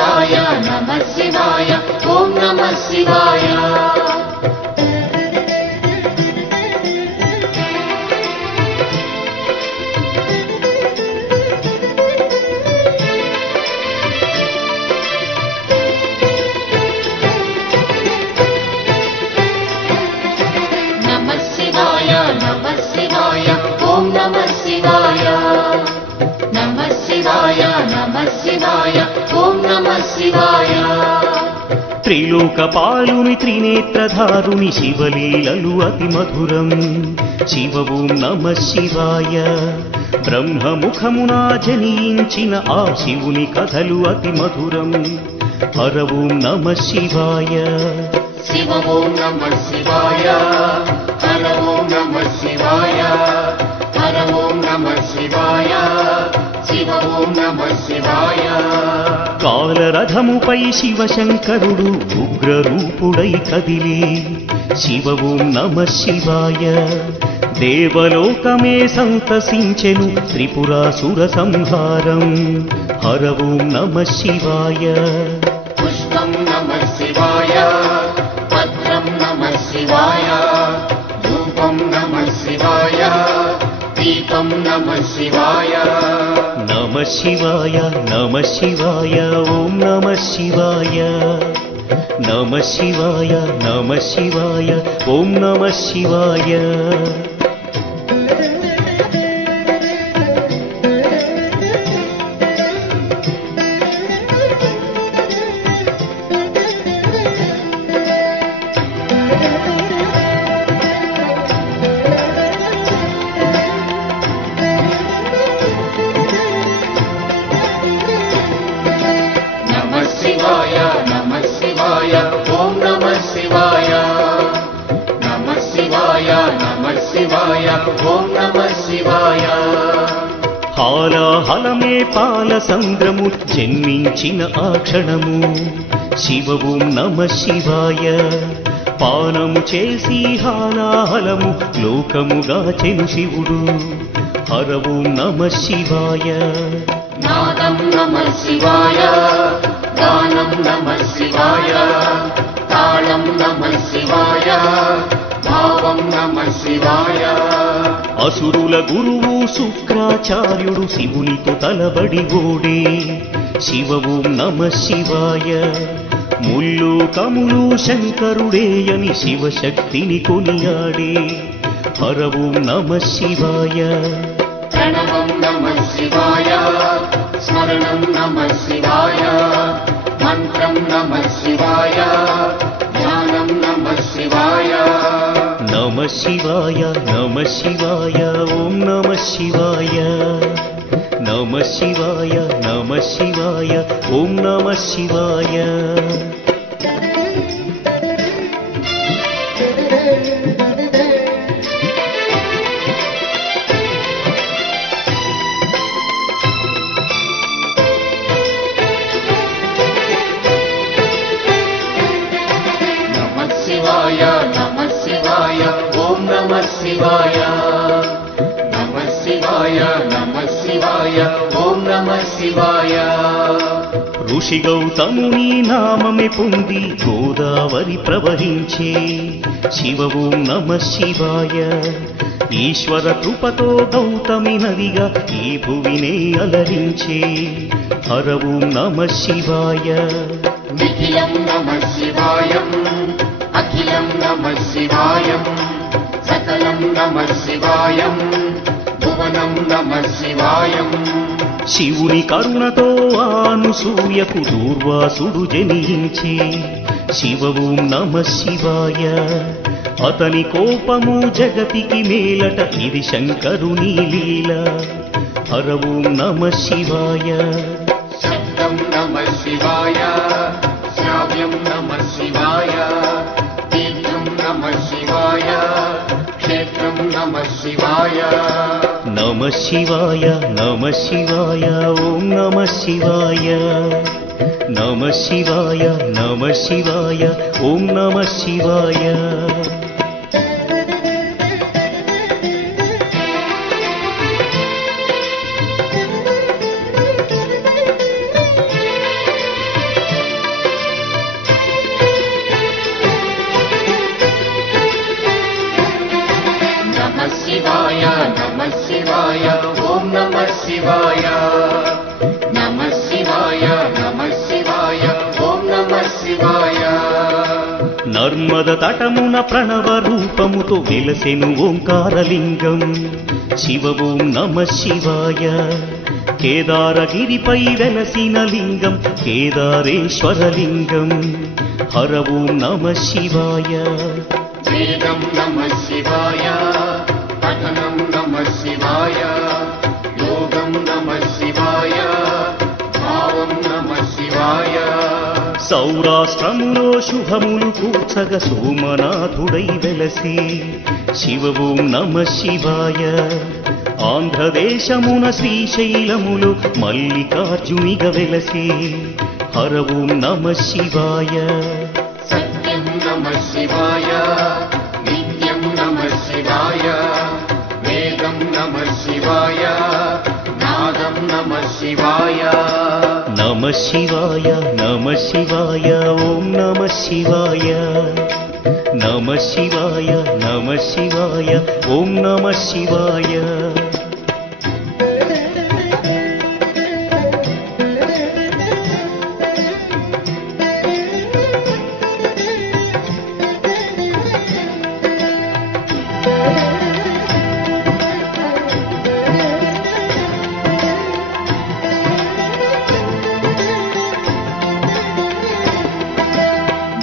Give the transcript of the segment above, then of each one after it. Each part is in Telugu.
శివాయ నమః శివాయ ఓం నమః శివాయ త్రిలోకపాలుని త్రినేత్రధారుని శివలీలలు అతి మధురం శివ ఓం నమః శివాయ బ్రహ్మముఖమున జనించిన ఆ శివుని కథలు అతి మధురం హర ఓం నమః శివాయ శివ ఓం నమః శివాయ హర ఓం నమః శివాయ హర ఓం నమః శివాయ శివ ఓం నమః శివాయ కాలరథముపై శివశంకరుడు ఉగ్రరూపుడై కదిలి శివ ఓం నమః శివాయ దేవలోకమే సంతసించెను త్రిపురాసుర సంహారం హర ఓం నమః శివాయ పుష్పం నమః శివాయ పత్రం నమః శివాయ ధూపం నమః శివాయ దీపం నమః శివాయ నమః శివాయ నమః శివాయ ఓం నమః శివాయ నమః శివాయ నమః శివాయ ఓం నమః శివాయ హాలాహలమే పాల సంద్రము జన్మించిన ఆ క్షణము శివ ఓం నమః శివాయ పానము చేసి హాలాహలము లోకముగాచెను శివుడు హర ఓం నమః శివాయ నాదం నమః శివాయ గానం నమః శివాయ తాళం నమః శివాయ భావం నమః శివాయ అసురుల గురువు శుక్రాచార్యుడు శివునితో తలబడి ఓడే శివ ఓం నమః శివాయ ముల్లోకములు శంకరుడేయని శివశక్తిని కొనియాడే హర ఓం నమః శివాయ ప్రణవం నమః శివాయ స్మరణం నమః శివాయ మంత్రం నమః శివాయ ధ్యానం నమః శివాయ నమః శివాయ నమః శివాయ ఓం నమః శివాయ నమః శివాయ నమః శివాయ ఓం నమః శివాయ నమః శివాయ నమః శివాయ ఓం నమః శివాయ నమః శివాయ నమః శివాయ ఓం నమః శివాయ ఋషి గౌతముని నామమే పొంది గోదావరి ప్రవహించే శివ ఓం నమః శివాయ ఈశ్వర కృపతో గౌతమి నదిగా ఈ భువినే అలరించే హర ఓం నమః శివాయ నిఖిలం నమః శివాయం అఖిలం నమః శివాయం సకలం నమః శివాయం భువనం నమః శివాయం శివుని కరుణతో అనసూయకు దూర్వాసుడు జనించే శివ ఓం నమః శివాయ అతని కోపము జగతికి మేలట ఇది శంకరుని లీల హర ఓం నమః శివాయ శబ్దం నమః శివాయ శ్రావ్యం నమః శివాయ తీర్థం నమః శివాయ క్షేత్రం నమః శివాయ నమః శివాయ నమః శివాయ ఓం నమః శివాయ నమః శివాయ నమః శివాయ ఓం నమః శివాయ నర్మద తటమున ప్రణవ రూపముతో వెలసెను ఓంకారలింగం శివ ఓం నమ శివాయ కేదారగిరిపై వెలసిన లింగం కేదారేశ్వరలింగం హర ఓం నమ శివాయ వేదం నమః శివాయ పఠనం నమః శివాయ యోగం నమః శివాయ భావం నమః శివాయ సౌరాష్ట్రములో శుభములు కూర్చగ సోమనాథుడై వెలసి శివ ఓం నమ శివాయ ఆంధ్రదేశమున శ్రీశైలములో మల్లికార్జునిగ వెలసి హర ఓం నమ శివాయ సత్యం నమః శివాయ నిత్యం నమః శివాయ వేదం నమః శివాయ నాదం నమః శివాయ నమ శివాయ నమ శివాయ ఓం నమ శివాయ నమ శివాయ నమ శివాయ ఓం నమ శివాయ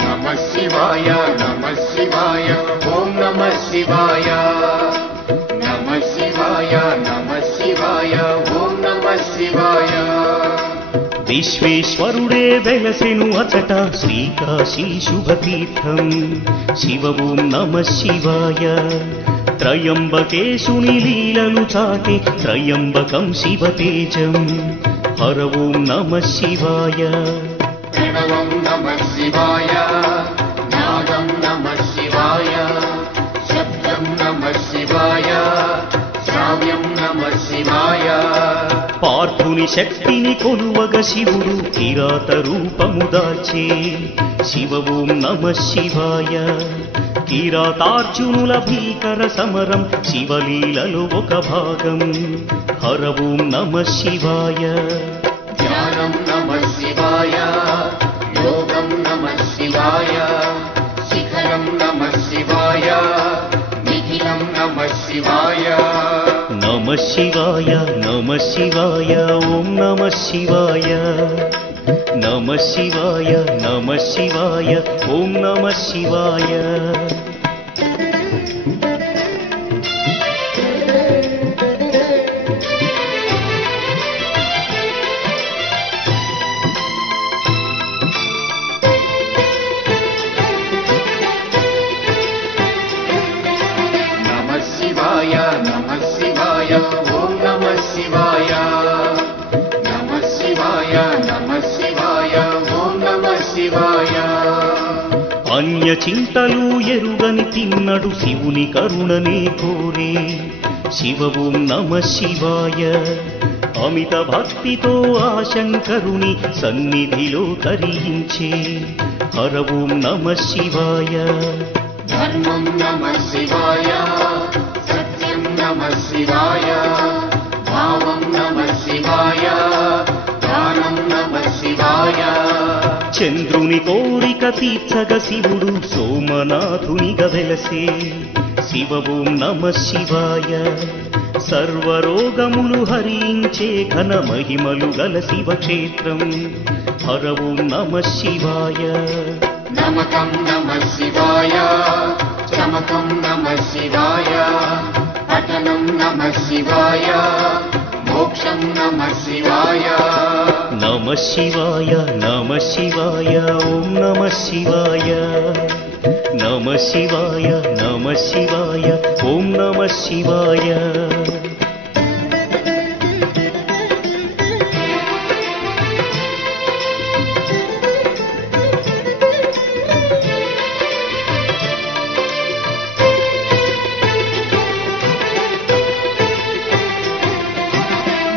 నమః శివాయ నమః శివాయ ఓం నమః శివాయ నమః శివాయ నమః శివాయ ఓం నమః శివాయ విశ్వేశ్వరుడే వెలసెను అచట శ్రీకాశీ శుభతీర్థం శివ ఓం నమ శివాయ త్రయంబకేశుని లీలలు చాటి త్రయంబకం శివతేజం హర ఓం నమ శివాయ ప్రణవం నమః శివాయ నాదం నమః శివాయ శబ్దం నమః శివాయ శ్రావ్యం నమః శివాయ పార్థుని శక్తిని కొలువగ శివుడు కిరాత రూపము దాల్చే శివ ఓం నమ శివాయ కిరాతార్జునుల భీకర సమరం శివలీలలో ఒక భాగం హర ఓం నమ శివాయ ధ్యానం నమః శివాయ యోగం నమః శివాయ శిఖరం నమః శివాయ నిఖిలం నమః శివాయ నమ శివాయ నమ శివాయ ఓం నమ శివాయ నమ శివాయ నమ శివాయ ఓం నమ శివాయ నమః శివాయ నమః శివాయ ఓం నమః శివాయ నమః శివాయ నమః శివాయ ఓం నమః శివాయ అన్య చింతలు ఎరుగని తిన్నడు శివుని కరుణనే కోరే శివ ఓం నమ శివాయ అమిత భక్తితో ఆ శంకరుని సన్నిధిలో తరించే హర ఓం నమ శివాయ ధర్మం నమః శివాయ సత్యం నమః శివాయ భావం నమః శివాయ దానం నమః శివాయ చంద్రుని కోరిక తీర్చగ శివుడు సోమనాథునిగా వెలసే శివ ఓం నమ శివాయ సర్వరోగములు హరించే ఘన మహిమలు గల శివక్షేత్రం హర ఓం నమ శివాయ నమకం నమః శివాయ చమకం నమః శివాయ పఠనం నమః శివాయ మోక్షం నమః శివాయ నమ శివాయ నమ శివాయ ఓం నమ శివాయ నమ శివాయ నమ శివాయ ఓం నమ శివాయ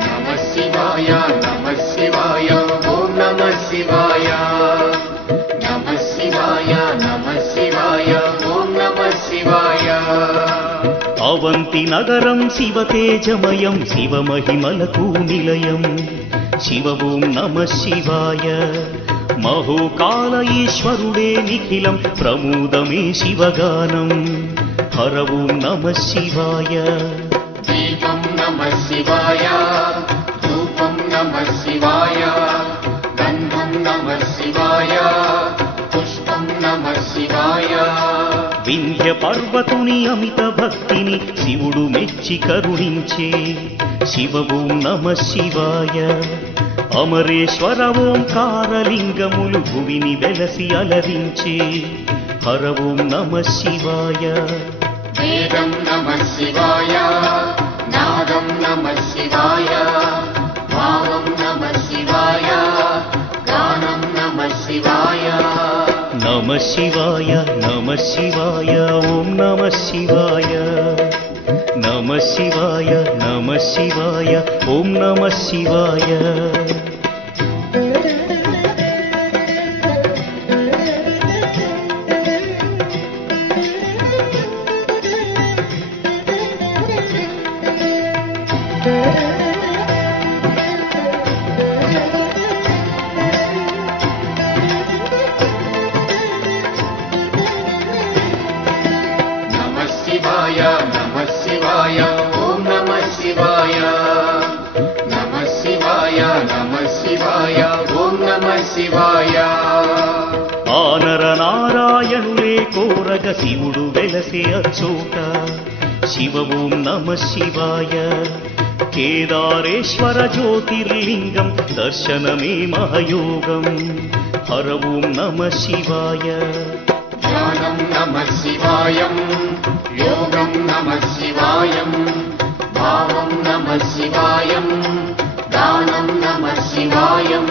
నమః శివాయ నమః శివాయ ఓం నమః శివాయ నమః శివాయ నమః శివాయ ఓం నమః శివాయ అవంతి నగరం శివతేజమయం శివమహిమలకు నిలయం శివ ఓం నమ శివాయ మహోకాల ఈశ్వరుడే నిఖిలం ప్రమోదమే శివగానం హర ఓం నమః శివాయ దీపం నమః శివాయ ధూపం నమః శివాయ గంధం నమః శివాయ పుష్పం నమః శివాయ వింధ్య పర్వతుని అమిత భక్తిని శివుడు మెచ్చి కరుణించే శివ ఓం నమః శివాయ అమరేశ్వర ఓంకారలింగములు భువిని వెలసి అలరించే హర ఓం నమః శివాయ వేదం నమః శివాయ నాదం నమః శివాయ భావం నమః శివాయ గానం నమః శివాయ నమః శివాయ నమః శివాయ ఓం నమః శివాయ నమః శివాయ నమః శివాయ ఓం నమః శివాయ నమః శివాయ ఓం నమః శివాయ నమః శివాయ నమః శివాయ ఓం నమః శివాయ ఆనర నారాయణులే కోరగ శివుడు వెలసే అచోట శివ ఓం నమః శివాయ కేదారేశ్వర జ్యోతిర్లింగం దర్శనమే మహయోగం హర ఓం నమః శివాయ ధ్యానం నమః శివాయం యోగం నమః శివాయం భావం నమః శివాయం గానం నమః శివాయం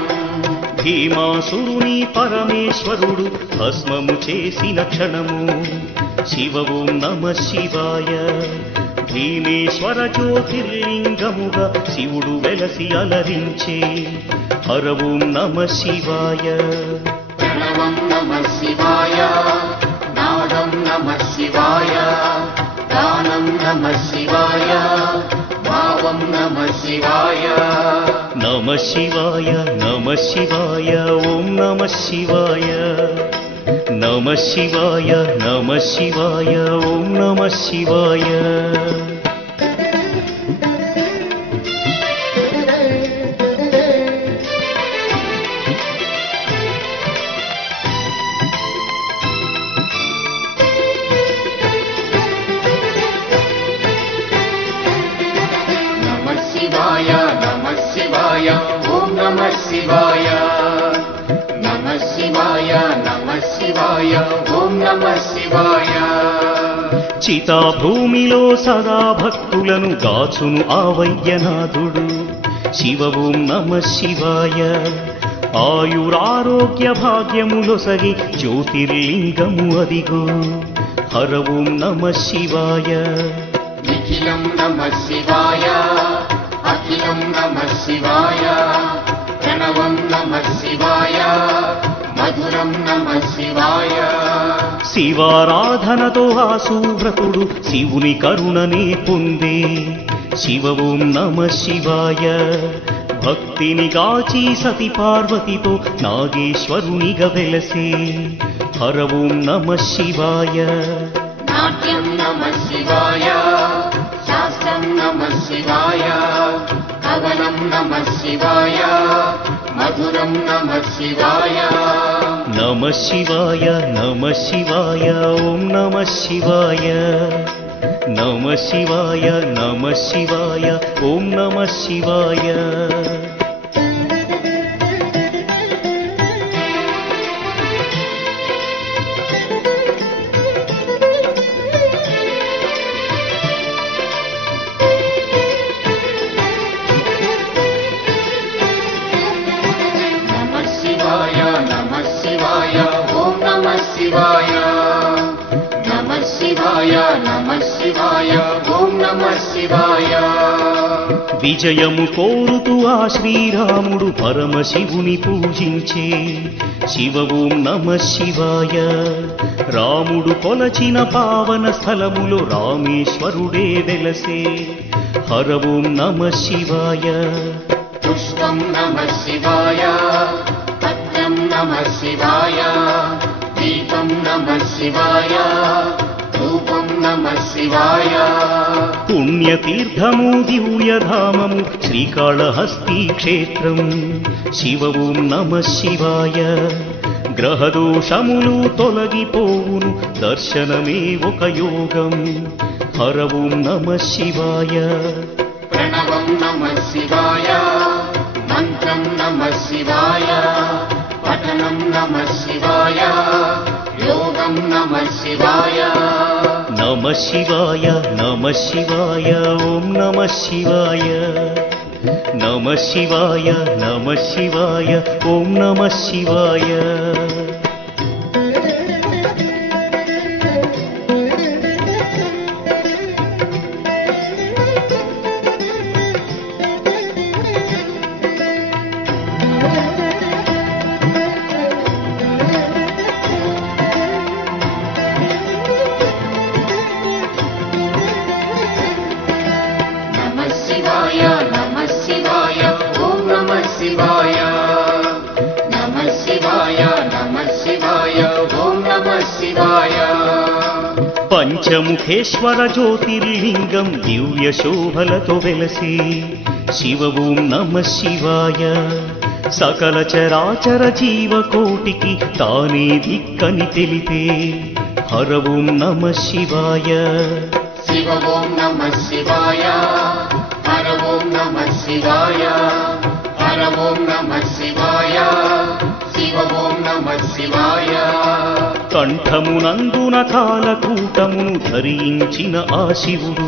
భీమాసురుని పరమేశ్వరుడు భస్మము చేసిన క్షణము శివ ఓం నమః శివాయ భీమేశ్వర జ్యోతిర్లింగముగా శివుడు వెలసి అలరించే హర ఓం నమః శివాయ ప్రణవం నమః శివాయ నాదం నమః శివాయ గానం నమః శివాయ భావం నమః శివాయ నమః శివాయ నమః శివాయ ఓం నమః శివాయ నమః శివాయ నమః శివాయ ఓం నమః శివాయ నమః శివాయ ఓం నమః శివాయ నమః శివాయ నమః శివాయ ఓం నమః శివాయ చితాభూమిలో సదా భక్తులను గాచును ఆ వైద్యనాథుడు శివ ఓం నమః శివాయ ఆయురారోగ్య భాగ్యములొసగి జ్యోతిర్లింగము అదిగో హర ఓం నమః శివాయ నిఖిలం నమః శివాయ అఖిలం నమః శివాయ ప్రణవం నమః శివాయ మధురం నమః శివాయ శివారాధనతో ఆ సువ్రతుడు శివుని కరుణనే పొందే శివ ఓం నమః శివాయ భక్తిని గాచి సతి పార్వతితో నాగేశ్వరునిగా వెలసే హర ఓం నమః శివాయ నాట్యం నమః శివాయ శాస్త్రం నమః శివాయ కవనం నమః శివాయ మధురం నమః శివాయ నమః శివాయ నమః శివాయ ఓం నమః శివాయ నమః శివాయ నమః శివాయ ఓం నమః శివాయ నమః శివాయ ఓం నమః శివాయ నమః శివాయ ఓం నమః శివాయ విజయము కోరుతూ ఆ శ్రీరాముడు పరమశివుని పూజించే శివ ఓం నమః శివాయ రాముడు కొలచిన పావన స్థలములో రామేశ్వరుడే వెలసే హర ఓం నమః శివాయ పుష్పం నమః శివాయ పత్రం नमः शिवाय दीपं नमः शिवाय रूपं नमः शिवाय పుణ్యతీర్థము దివ్యధామము శ్రీకాళహస్తి క్షేత్రం శివ ఓం నమః శివాయ గ్రహదోషములు తొలగిపోవును దర్శనమే ఒక యోగం హర ఓం నమః శివాయ प्रणवं नमः शिवाय मन्त्रं नमः शिवाय पठनं नमः शिवाय योगं नमः शिवाय నమః శివాయ నమః శివాయ ఓం నమః శివాయ నమః శివాయ నమః శివాయ ఓం నమః శివాయ పంచముఖేశ్వర జ్యోతిర్లింగం దివ్య శోభలతో వెలసి శివ ఓం నమః శివాయ సకల చరాచర జీవకోటికి తానే దిక్కని తెలిపే హర ఓం నమః శివాయ शिव ओं नमः शिवाय हर ओं नमः शिवाय हर ओं नमः शिवाय शिव ओं नमः शिवाय కంఠమునందున కాలకూటమును ధరించిన ఆ శివుడు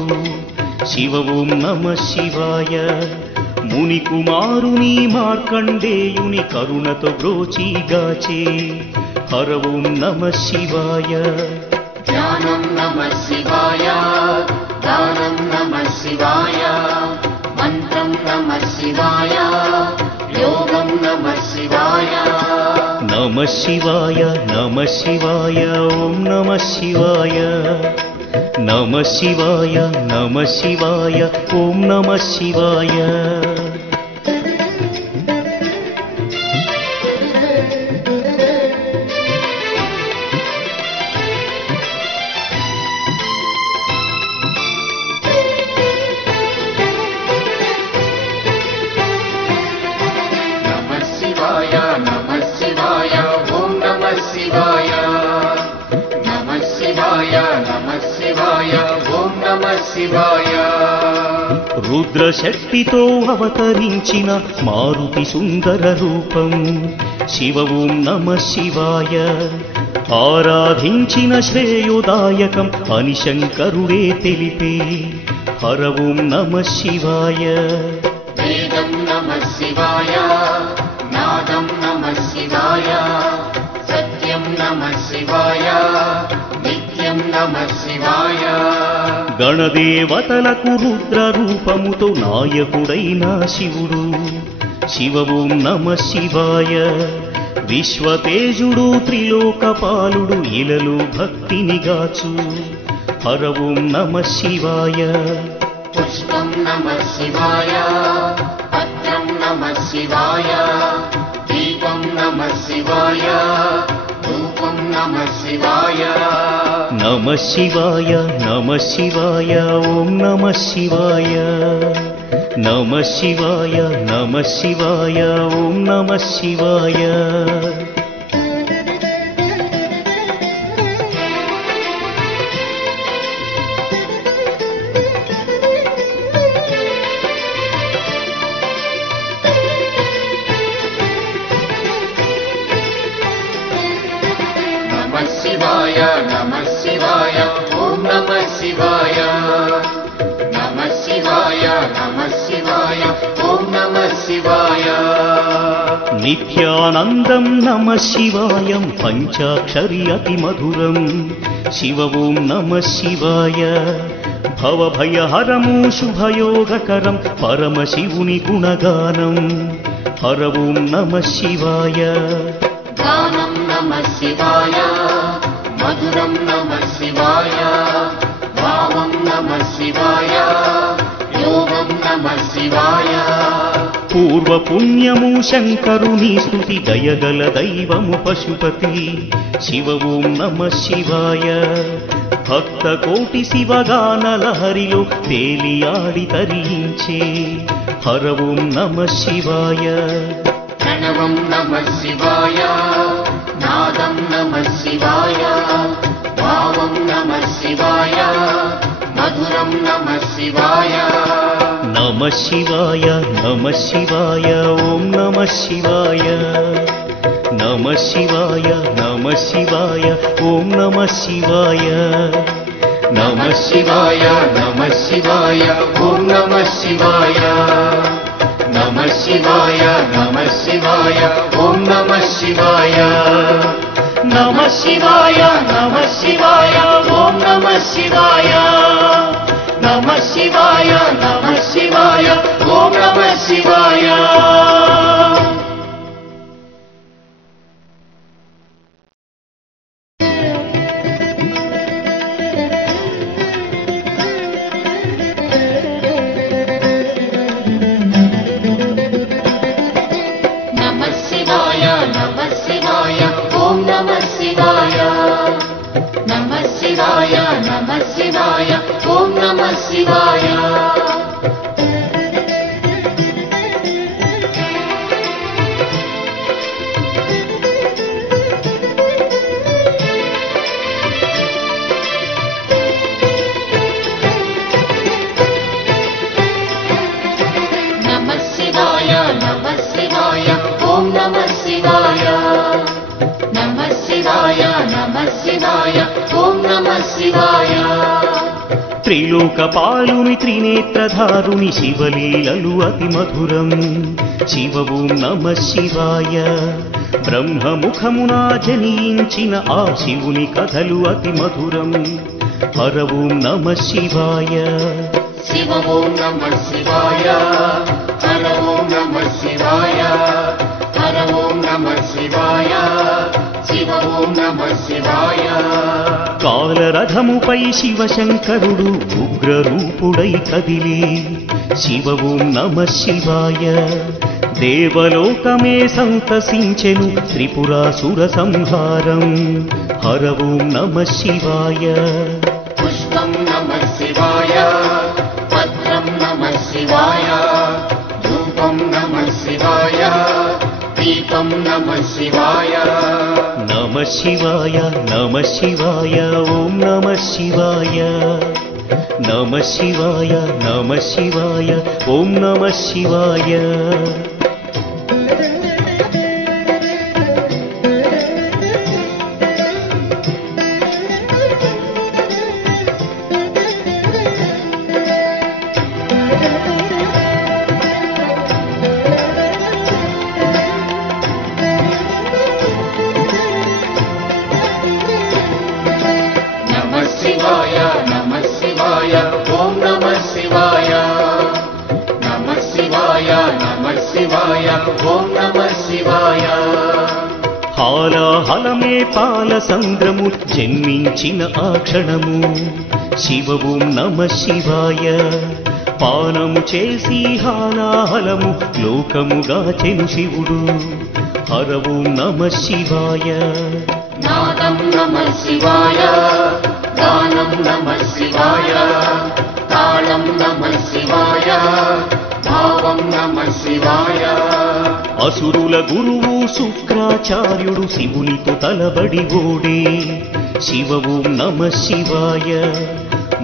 శివ ఓం నమః శివాయ ముని కుమారుని మార్కండేయుని కరుణతో బ్రోచిగాచే హర ఓం నమః శివాయ ध्यानं नमः शिवाय दानं नमः शिवाय मन्त्रं नमः शिवाय योगं नमः शिवाय నమః శివాయ నమః శివాయ ఓం నమః శివాయ నమః శివాయ నమః శివాయ ఓం నమః శివాయ नमः शिवाय ओं नमः शिवाय नमः शिवाय ओं नमः शिवाय రుద్రశక్తితో అవతరించిన మారుతి సుందర రూపం శివ ఓం నమః శివాయ ఆరాధించిన శ్రేయోదాయకం అని శంకరుడే తెలిపే హర ఓం నమః శివాయ वेदं नमः शिवाय नादं नमः शिवाय सत्यं नमः शिवाय नित्यं नमः शिवाय గణదేవతలకు రుద్ర రూపముతో నాయకుడైన శివుడు శివ ఓం నమః శివాయ విశ్వతేజుడు త్రిలోకపాలుడు ఇలలో భక్తిని గాచు హర ఓం నమః శివాయ पुष्पं नमः शिवाय पत्रं नमः शिवाय दीपं नमः शिवाय धूपं नमः शिवाय నమః శివాయ నమః శివాయ ఓం నమః శివాయ నమః శివాయ నమః శివాయ ఓం నమః శివాయ नमः शिवाय ओं नमः शिवाय नमः शिवाय ओं नमः शिवाय నిత్యానందం నమః శివాయం పంచాక్షరి అతి మధురం శివ ఓం నమః శివాయ భవభయహరము శుభయోగకరం పరమశివుని గుణగానం హర ఓం నమః శివాయ गानं नमः शिवाय मधुरं नमः शिवाय भावं नमः शिवाय योगं नमः शिवाय పూర్వ పుణ్యము శంకరుని స్తుతి దయగల దైవము పశుపతి శివ ఓం నమ శివాయ భక్త కోటి శివగాన లహరిలో తేలియాడి తరించే హర ఓం నమ శివాయ ప్రణవం నమః శివాయ నాదం నమః శివాయ భావం నమః శివాయ మధురం నమః శివాయ నమ శివాయ నమ శివాయ ఓం నమ శివాయ నమ శివాయ నమ శివాయ ఓం నమ శివాయ నమ శివాయ నమ శివాయ ఓం నమ శివాయ నమ శివాయ నమ శివాయ ఓం నమ శివాయ నమ శివాయ నమ శివాయ ఓం నమ శివాయ నమ శివాయ నమ శివాయ ఓం నమ శివాయ నమః శివాయ నమః శివాయ ఓం నమః శివాయ నమః శివాయ నమః శివాయ ఓం నమః శివాయ నమః శివాయ నమః శివాయ ఓం నమః శివాయ నమః శివాయ నమః శివాయ ఓం నమః శివాయ త్రిలోకపాలుని త్రినేత్రధారుని శివలీలలు అతి మధురం శివ ఓం నమ శివాయ బ్రహ్మముఖమున జనించిన ఆ శివుని కథలు అతి మధురం హర ఓం నమ శివాయ శివ ఓం నమః శివాయ హర ఓం నమః శివాయ హర ఓం నమః శివాయ శివ ఓం నమః శివాయ కాలరథముపై శివశంకరుడు ఉగ్రరూపుడై కదిలి శివ ఓం నమ శివాయ దేవలోకమే సంతసించెను త్రిపురాసుర సంహారం హర ఓం నమ శివాయ పుష్పం నమః శివాయ పత్రం నమః శివాయ ధూపం నమః శివాయ దీపం నమః శివాయ నమ శివాయ నమ శివాయ ఓం నమ శివాయ నమ శివాయ నమ శివాయ ఓం నమ శివాయ నమః శివాయ నమః శివాయ ఓం నమః శివాయ నమః శివాయ నమః శివాయ ఓం నమః శివాయ హాలాహలమే పాల సంద్రము జన్మించిన ఆ క్షణము శివ ఓం నమ శివాయ పానము చేసి హాలాహలము లోకముగాచెను శివుడు హర ఓం నమ శివాయ నాదం నమః శివాయ గానం నమః శివాయ తాళం నమః శివాయ భావం నమః శివాయ అసురుల గురువు శుక్రాచార్యుడు శివునితో తలబడి ఓడే శివ ఓం నమ శివాయ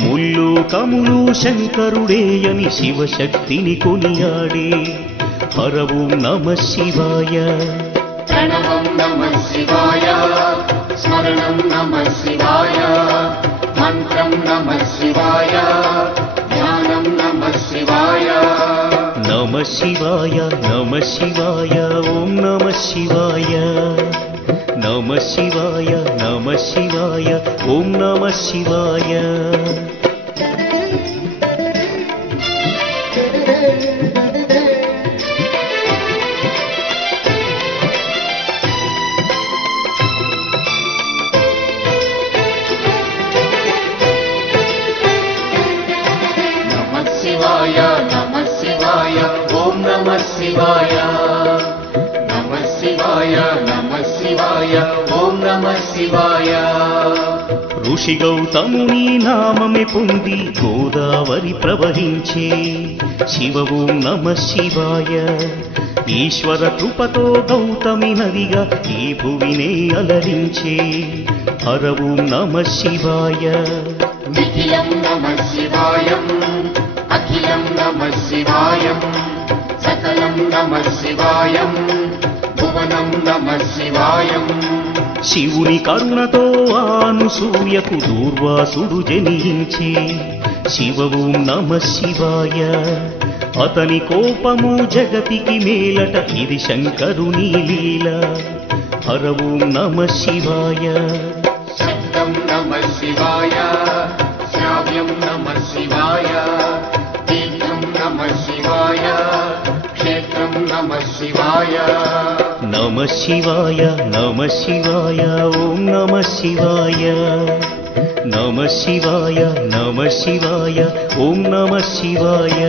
ముల్లోకములు శంకరుడేయని శివశక్తిని కొనియాడే హర ఓం నమ శివాయ ప్రణవం నమః శివాయ స్మరణం నమః శివాయ మంత్రం నమః శివాయ ధ్యానం నమః శివాయ నమ శివాయ నమ శివాయ ఓం నమ శివాయ నమ శివాయ నమ శివాయ ఓం నమ శివాయ నమః శివాయ ఓం నమః శివాయ నమః శివాయ నమః శివాయ ఓం నమః శివాయ ఋషి గౌతముని నామమే పొంది గోదావరి ప్రవహించే శివ ఓం నమః శివాయ ఈశ్వర కృపతో గౌతమి నదిగా ఈ భువినే అలరించే హర ఓం నమః శివాయ నిఖిలం నమః శివాయం అఖిలం నమః శివాయం సకలం నమః శివాయం భువనం నమః శివాయం శివుని కరుణతో ఆనుసూయకు దూర్వాసుడు జనించే శివ ఓం నమః శివాయ అతని కోపము జగతికి మేలట ఇది శంకరుని లీల హర ఓం నమః శివాయ శబ్దం నమః శివాయ శ్రావ్యం నమః శివాయ తీర్థం నమః శివాయ క్షేత్రం నమః శివాయ నమః శివాయ నమః శివాయ ఓం నమః శివాయ నమః శివాయ నమః శివాయ ఓం నమః శివాయ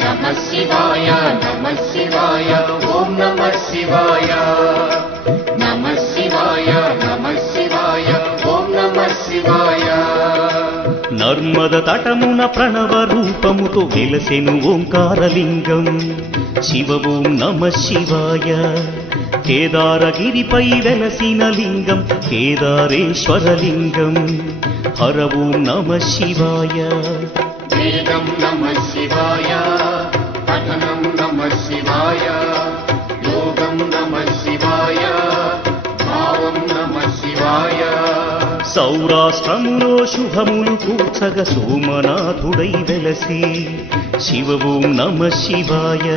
నమః శివాయ నమః శివాయ ఓం నమః శివాయ నమః శివాయ నమః శివాయ ఓం నమః శివాయ నర్మద తటమున ప్రణవ రూపముతో వెలసెను ఓంకారలింగం శివ ఓం నమః శివాయ కేదారగిరిపై వెలసిన లింగం కేదారేశ్వరలింగం హర ఓం నమః శివాయ వేదం నమః శివాయ పఠనం నమః శివాయ యోగం నమః శివాయ భావం నమః శివాయ సౌరాష్ట్రములో శుభములు కూర్చగ సోమనాథుడై వెలసే శివ ఓం నమః శివాయ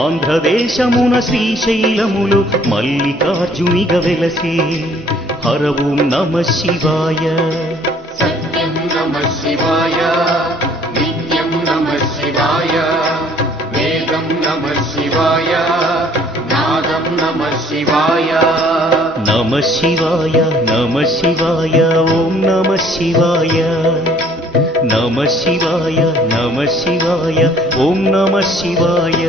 ఆంధ్రదేశమున శ్రీశైలములో మల్లికార్జునిగ వెలసే హర ఓం నమః శివాయ సత్యం నమః శివాయ నిత్యం నమః శివాయ వేదం నమః శివాయ నాదం నమః శివాయ నమః శివాయ నమః శివాయ ఓం నమః శివాయ నమః శివాయ నమః శివాయ ఓం నమః శివాయ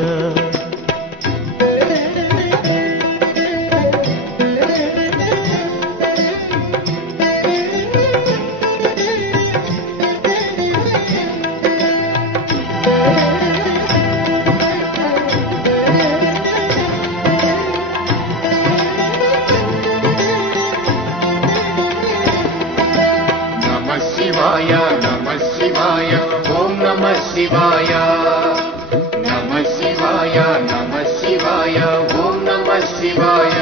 నమః శివాయ నమః శివాయ ఓం నమః శివాయ నమః శివాయ నమః శివాయ ఓం నమః శివాయ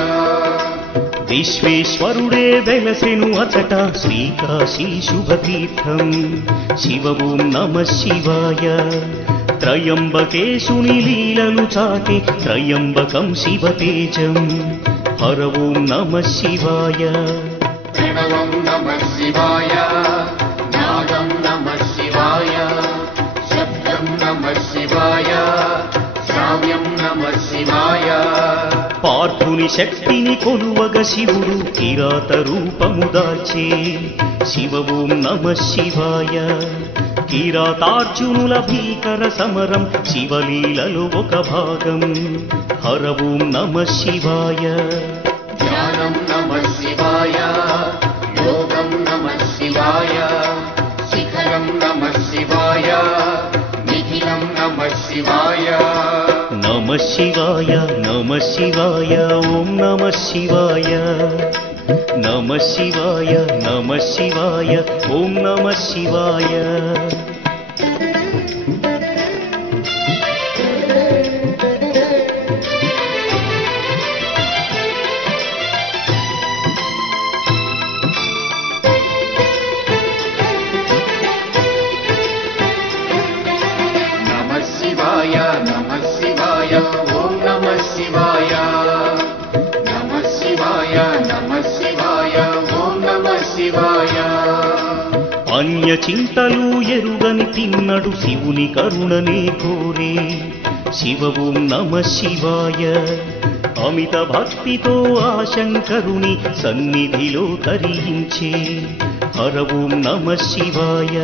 విశ్వేశ్వరుడే వెలసెను అచట శ్రీకాశీ శుభతీర్థం శివ ఓం నమః శివాయ త్రయంబకేశుని లీలలు చాటి త్రయంబకం శివతేజం హర ఓం నమః శివాయ ప్రణవం నమః శివాయ నాదం నమః శివాయ శబ్దం నమః శివాయ శ్రావ్యం నమః శివాయ పార్థుని శక్తిని కొలువగ శివుడు కిరాత రూపము దాల్చే శివ ఓం నమః శివాయ కిరాతార్జునుల భీకర సమరం శివలీలలో ఒక భాగం హర ఓం నమః శివాయ ధ్యానం నమః శివాయ యోగం నమః శివాయ శిఖరం నమః శివాయ నిఖిలం నమః శివాయ నమః శివాయ నమః శివాయ ఓం నమః శివాయ నమః శివాయ నమః శివాయ ఓం నమః శివాయ నమః శివాయ నమః శివాయ ఓం నమః శివాయ నమః శివాయ నమః శివాయ ఓం నమః శివాయ పుణ్య చింతలు ఎరుగని తిన్నడు శివుని కరుణనే కోరే శివ ఓం నమ శివాయ. అమిత భక్తితో ఆ శంకరుని సన్నిధిలో తరించే హర ఓం నమ శివాయ.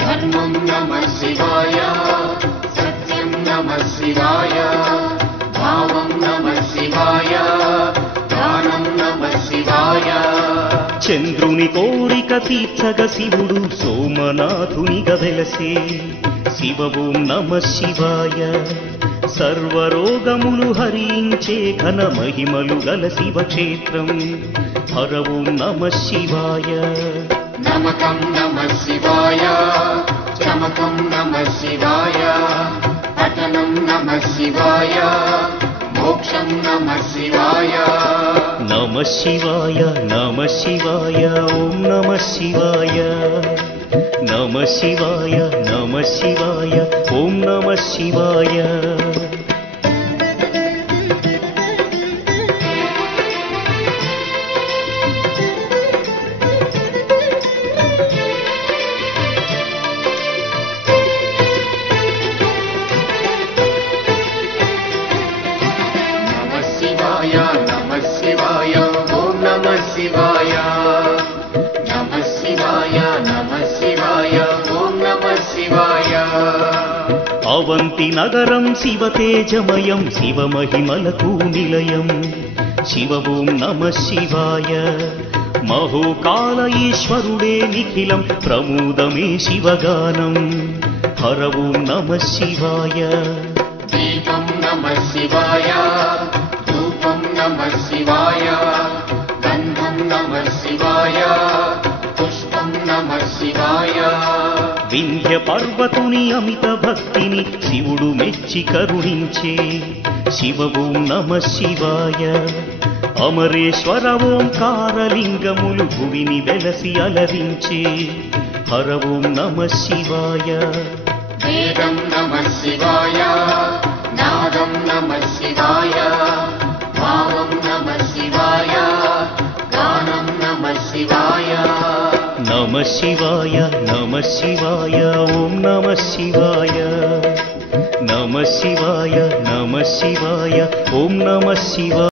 ధర్మం నమ శివాయ, సత్యం నమ శివాయ, భావం నమ శివాయ, దానం నమ శివాయ. చంద్రుని కోరిక తీర్చగ శివుడు సోమనాథునిగా వెలసే శివ ఓం నమ శివాయ. సర్వరోగములు హరించే ఘన మహిమలు గల శివక్షేత్రం హర ఓం నమ శివాయ. నమకం నమ శివాయ, చమకం నమ శివాయ, పఠనం నమ శివాయ, మోక్షం నమ శివాయ. నమ శివాయ నమ శివాయ ఓం నమ శివాయ. నమ శివాయ నమ శివాయ ఓం నమ శివాయ. శివాయ నమ శివాయ నమ శివాయ ఓం నమ శివాయ. అవంతి నగరం శివ తేజమయం శివ మహిమలకు నిలయం శివ ఓం నమ శివాయ. మహోకాల ఈశ్వరుడే నిఖిలం ప్రమోదమే శివగానం హర ఓం నమ శివాయ. దీపం నమ శివాయ, ధూపం నమ శివాయ, గంధం నమ శివాయ, పుష్పం నమ శివాయ. వింధ్య పర్వతుని అమిత భక్తిని శివుడు మెచ్చి కరుణించే శివ ఓం నమ శివాయ. అమరేశ్వర ఓంకారలింగములు భువిని వెలసి అలరించే హర ఓం నమ శివాయ. వేదం నమ శివాయ, నాదం నమ శివాయ, భావం నమ శివాయ, గానం నమ శివాయ. నమ శివాయ నమ శివాయ ఓం నమ శివాయ. నమ శివాయ నమ శివాయ ఓం నమ శివాయ.